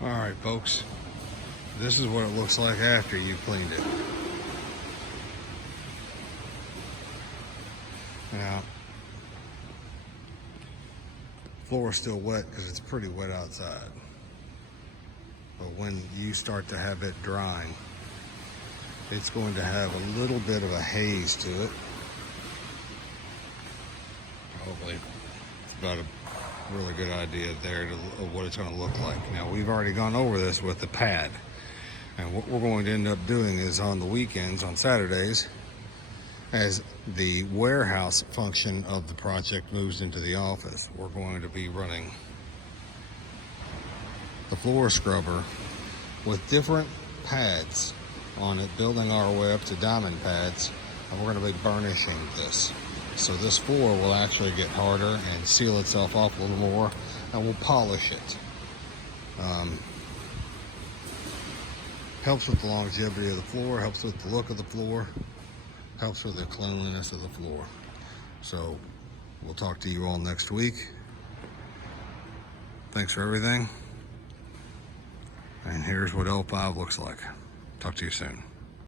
All right, folks, this is what it looks like after you've cleaned it. Now, the floor is still wet because it's pretty wet outside. But when you start to have it drying, it's going to have a little bit of a haze to it. Hopefully, it's about a really good idea there of what it's going to look like. Now, we've already gone over this with the pad. And what we're going to end up doing is on the weekends, on Saturdays, as the warehouse function of the project moves into the office, we're going to be running the floor scrubber with different pads on it, building our way up to diamond pads, and we're going to be burnishing this. So this floor will actually get harder and seal itself off a little more, and we'll polish it. Helps with the longevity of the floor, helps with the look of the floor, helps with the cleanliness of the floor. So we'll talk to you all next week. Thanks for everything. And here's what L5 looks like. Talk to you soon.